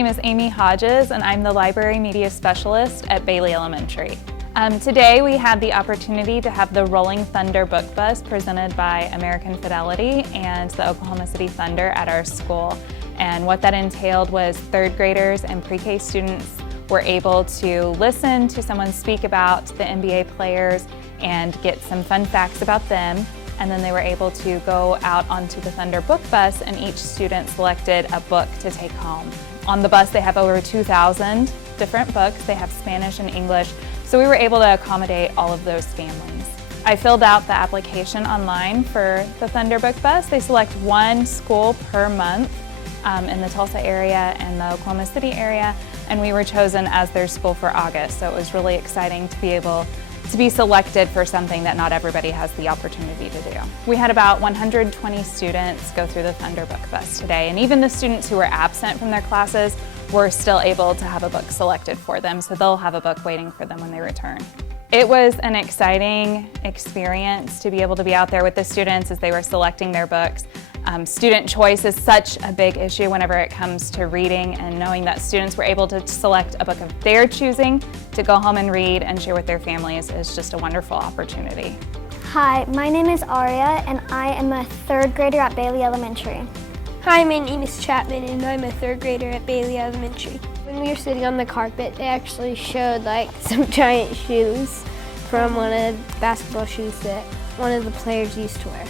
name is Amy Hodges, and I'm the Library Media Specialist at Bailey Elementary. Today we had the opportunity to have the Rolling Thunder Book Bus presented by American Fidelity and the Oklahoma City Thunder at our school. And what that entailed was third graders and pre-K students were able to listen to someone speak about the NBA players and get some fun facts about them. And then they were able to go out onto the Thunder Book Bus, and each student selected a book to take home. On the bus they have over 2,000 different books. They have Spanish and English, so we were able to accommodate all of those families. I filled out the application online for the Thunder Book Bus. They select one school per month in the Tulsa area and the Oklahoma City area, and we were chosen as their school for August, so it was really exciting to be able to be selected for something that not everybody has the opportunity to do. We had about 120 students go through the Thunder Book Bus today, and even the students who were absent from their classes were still able to have a book selected for them, so they'll have a book waiting for them when they return. It was an exciting experience to be able to be out there with the students as they were selecting their books. Student choice is such a big issue whenever it comes to reading, and knowing that students were able to select a book of their choosing to go home and read and share with their families is just a wonderful opportunity. Hi, my name is Aria, and I am a third grader at Bailey Elementary. Hi, my name is Chapman, and I'm a third grader at Bailey Elementary. When we were sitting on the carpet, they actually showed some giant shoes from one of the basketball shoes that one of the players used to wear.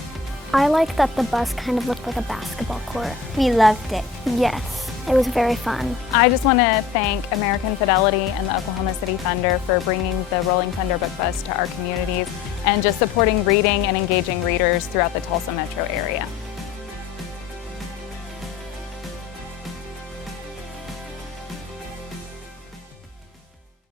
I like that the bus kind of looked like a basketball court. We loved it. Yes, it was very fun. I just want to thank American Fidelity and the Oklahoma City Thunder for bringing the Rolling Thunder Book Bus to our communities and just supporting reading and engaging readers throughout the Tulsa metro area.